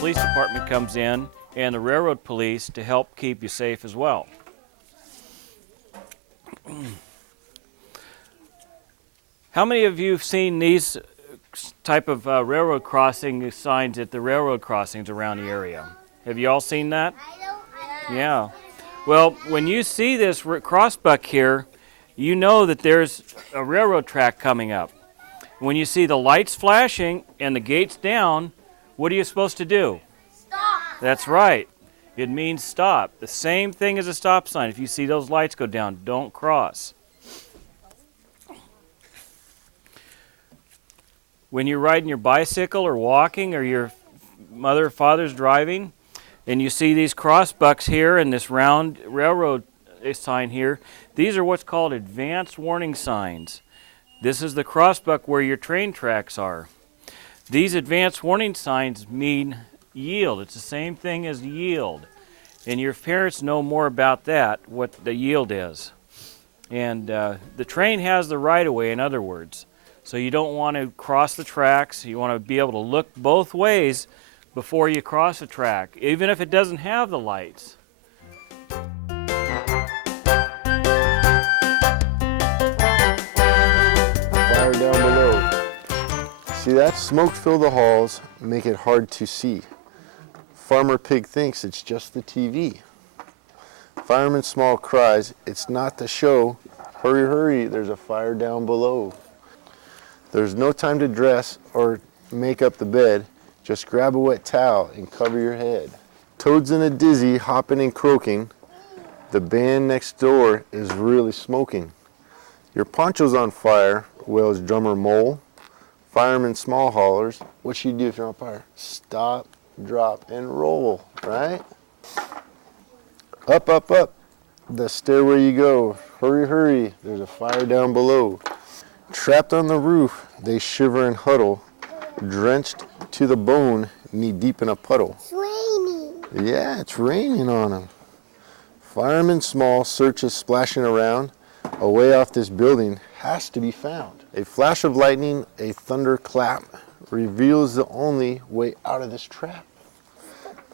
police department comes in and the railroad police to help keep you safe as well. How many of you have seen these type of railroad crossing signs at the railroad crossings around the area? Have you all seen that? Yeah. Well, when you see this crossbuck here, you know that there's a railroad track coming up. When you see the lights flashing and the gates down, what are you supposed to do? Stop. That's right. It means stop. The same thing as a stop sign. If you see those lights go down, don't cross. When you're riding your bicycle or walking or your mother or father's driving, and you see these crossbucks here and this round railroad sign here, these are what's called advanced warning signs. This is the crossbuck where your train tracks are. These advanced warning signs mean yield. It's the same thing as yield. And your parents know more about that, what the yield is. And the train has the right-of-way, in other words. So you don't want to cross the tracks. You want to be able to look both ways before you cross the track, even if it doesn't have the lights. Fire down below. See that? Smoke fill the halls, make it hard to see. Farmer Pig thinks it's just the TV. Fireman Small cries, it's not the show. Hurry, hurry, there's a fire down below. There's no time to dress or make up the bed. Just grab a wet towel and cover your head. Toads in a dizzy, hopping and croaking. The band next door is really smoking. Your poncho's on fire, wails drummer Mole. Fireman Small hollers, what should you do if you're on fire? Stop, drop, and roll, right? Up, up, up, the stairway you go. Hurry, hurry, there's a fire down below. Trapped on the roof, they shiver and huddle. Drenched to the bone, knee deep in a puddle. It's raining. Yeah, it's raining on them. Fireman Small searches splashing around. A way off this building has to be found. A flash of lightning, a thunder clap, reveals the only way out of this trap.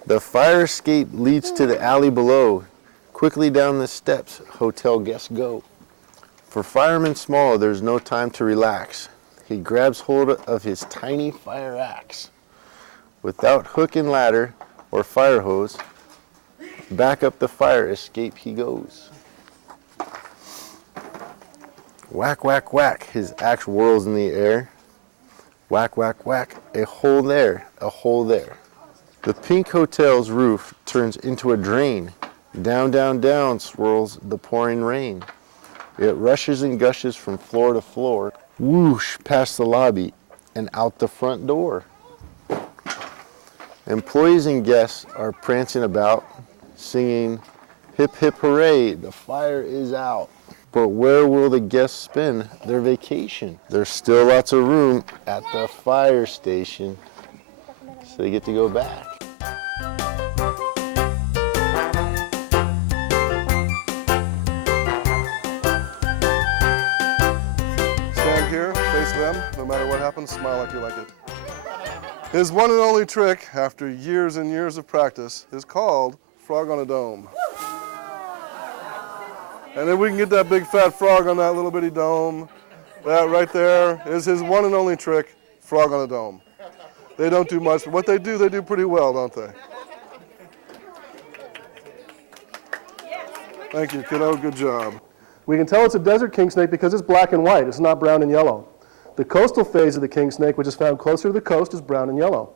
The fire escape leads to the alley below. Quickly down the steps, hotel guests go. For Fireman Small, there's no time to relax. He grabs hold of his tiny fire axe. Without hook and ladder or fire hose, back up the fire escape he goes. Whack, whack, whack, his axe whirls in the air. Whack, whack, whack, a hole there, a hole there. The pink hotel's roof turns into a drain. Down, down, down swirls the pouring rain. It rushes and gushes from floor to floor. Whoosh, past the lobby and out the front door. Employees and guests are prancing about, singing, hip, hip, hooray, the fire is out. But where will the guests spend their vacation? There's still lots of room at the fire station, so they get to go back. Here, face them, no matter what happens, smile like you like it. His one and only trick, after years and years of practice, is called Frog on a Dome. And if we can get that big fat frog on that little bitty dome, that right there is his one and only trick, Frog on a Dome. They don't do much, but what they do pretty well, don't they? Thank you, kiddo, good job. We can tell it's a desert king snake because it's black and white. It's not brown and yellow. The coastal phase of the king snake, which is found closer to the coast, is brown and yellow.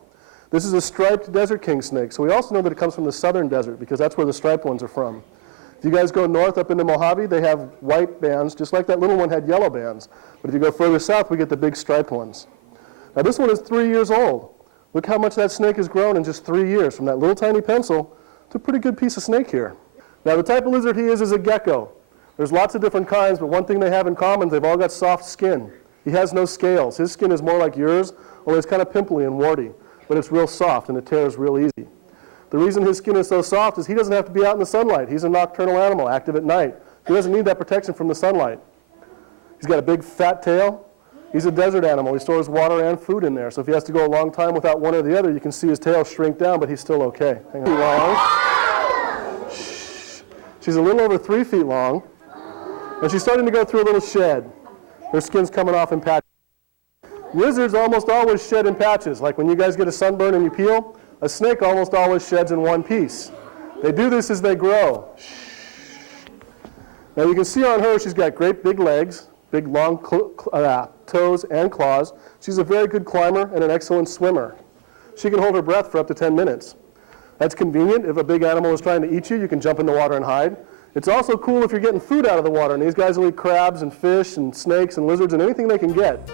This is a striped desert king snake, so we also know that it comes from the southern desert because that's where the striped ones are from. If you guys go north up into Mojave, they have white bands, just like that little one had yellow bands. But if you go further south, we get the big striped ones. Now this one is 3 years old. Look how much that snake has grown in just 3 years, from that little tiny pencil to a pretty good piece of snake here. Now the type of lizard he is a gecko. There's lots of different kinds, but one thing they have in common, they've all got soft skin. He has no scales. His skin is more like yours, only it's kind of pimply and warty, but it's real soft and it tears real easy. The reason his skin is so soft is he doesn't have to be out in the sunlight. He's a nocturnal animal, active at night. He doesn't need that protection from the sunlight. He's got a big fat tail, He's a desert animal. He stores water and food in there. So if he has to go a long time without one or the other, you can see his tail shrink down, but he's still okay. Hang on. Long. She's a little over 3 feet long, and she's starting to go through a little shed. Her skin's coming off in patches. Lizards almost always shed in patches. Like when you guys get a sunburn and you peel, a snake almost always sheds in one piece. They do this as they grow. Now you can see on her, she's got great big legs, big long toes and claws. She's a very good climber and an excellent swimmer. She can hold her breath for up to 10 minutes. That's convenient. If a big animal is trying to eat you, you can jump in the water and hide. It's also cool if you're getting food out of the water, and these guys will eat crabs and fish and snakes and lizards and anything they can get.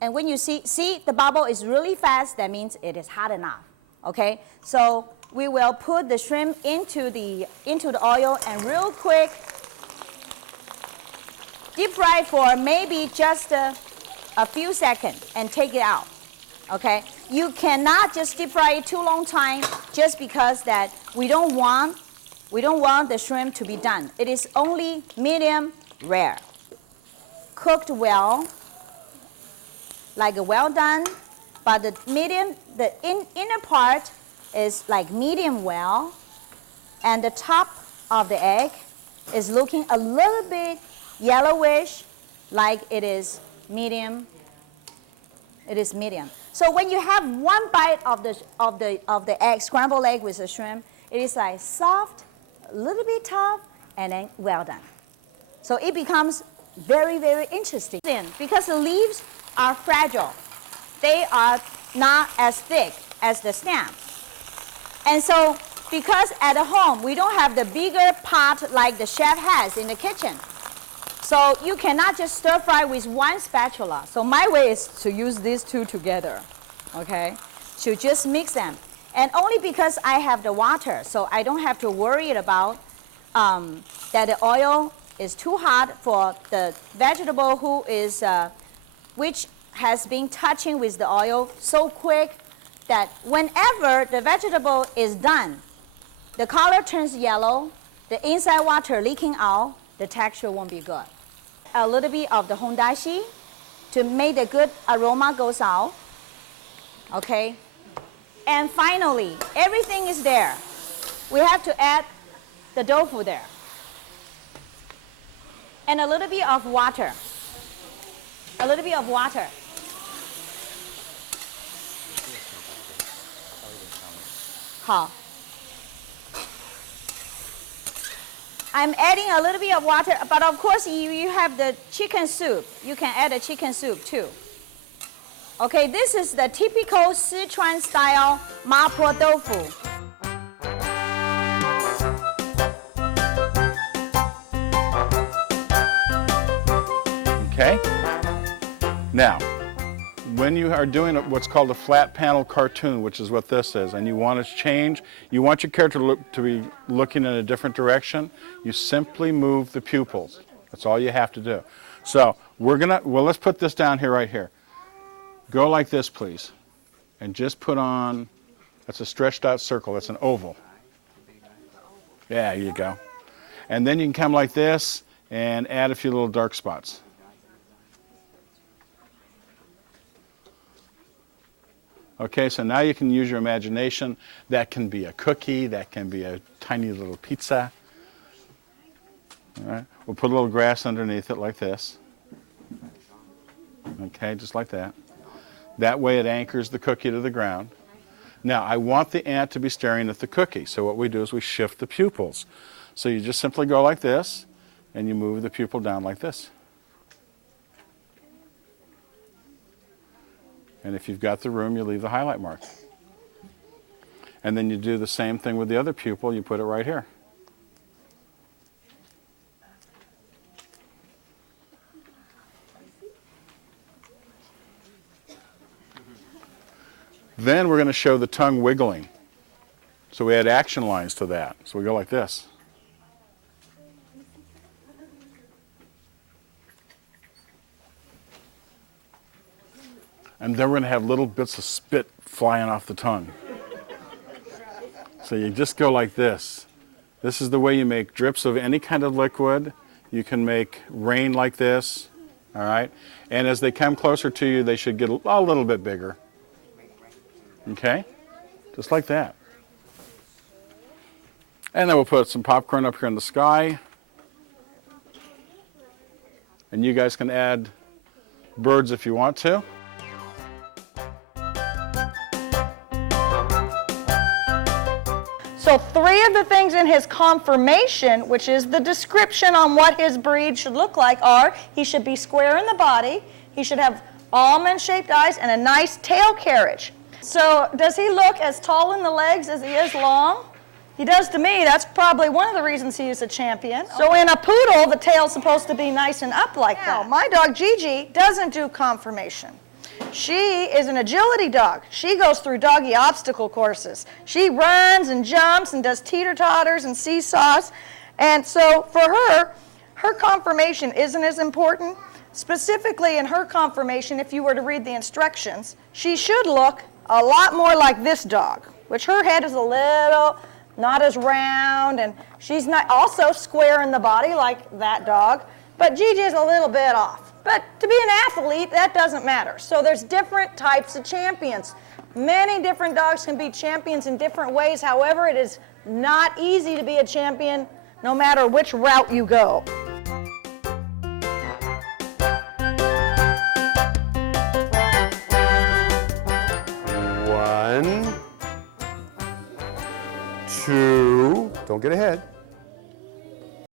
And when you see the bubble is really fast, that means it is hot enough. Okay? So we will put the shrimp into the oil and real quick deep fry for maybe just a few seconds and take it out. Okay? You cannot just deep fry it too long time just because that we don't want the shrimp to be done. It is only medium rare. Cooked well, like well done, but the inner part is like medium well, and the top of the egg is looking a little bit yellowish, like it is medium. It is medium. So when you have one bite of the egg, scrambled egg with the shrimp, it is like soft, a little bit tough, and then well done. So it becomes very, very interesting. Because the leaves are fragile. They are not as thick as the stem. And so because at home we don't have the bigger pot like the chef has in the kitchen, so you cannot just stir fry with one spatula. So my way is to use these two together, okay? To just mix them. And only because I have the water, so I don't have to worry about that the oil is too hot for the vegetable which has been touching with the oil so quick that whenever the vegetable is done, the color turns yellow, the inside water leaking out, the texture won't be good. A little bit of the hondashi to make the good aroma goes out, okay? And finally, everything is there. We have to add the tofu there. And a little bit of water. A little bit of water. How? I'm adding a little bit of water, but of course you have the chicken soup. You can add a chicken soup too. Okay, this is the typical Sichuan style mapo tofu. Okay? Now, when you are doing what's called a flat panel cartoon, which is what this is, and you want to change, you want your character to be looking in a different direction, you simply move the pupils. That's all you have to do. So let's put this down here, right here. Go like this, please, and just put on, that's a stretched out circle, that's an oval. Yeah, there you go. And then you can come like this and add a few little dark spots. Okay, so now you can use your imagination. That can be a cookie, that can be a tiny little pizza. All right, we'll put a little grass underneath it like this. Okay, just like that. That way it anchors the cookie to the ground. Now, I want the ant to be staring at the cookie, so what we do is we shift the pupils. So you just simply go like this, and you move the pupil down like this. And if you've got the room, you leave the highlight mark. And then you do the same thing with the other pupil. You put it right here. Then we're going to show the tongue wiggling. So we add action lines to that. So we go like this. And then we're going to have little bits of spit flying off the tongue. So you just go like this. This is the way you make drips of any kind of liquid. You can make rain like this, all right? And as they come closer to you, they should get a little bit bigger. Okay? Just like that. And then we'll put some popcorn up here in the sky. And you guys can add birds if you want to. So 3 of the things in his confirmation, which is the description on what his breed should look like, are he should be square in the body, he should have almond-shaped eyes, and a nice tail carriage. So does he look as tall in the legs as he is long? He does to me. That's probably one of the reasons he is a champion. So in a poodle, the tail's supposed to be nice and up like that. My dog Gigi doesn't do conformation. She is an agility dog. She goes through doggy obstacle courses. She runs and jumps and does teeter-totters and seesaws. And so for her, her conformation isn't as important. Specifically in her conformation, if you were to read the instructions, she should look a lot more like this dog, which her head is a little not as round, and she's not also square in the body like that dog, but Gigi is a little bit off. But to be an athlete, that doesn't matter. So there's different types of champions. Many different dogs can be champions in different ways. However, it is not easy to be a champion no matter which route you go. One, two, don't get ahead.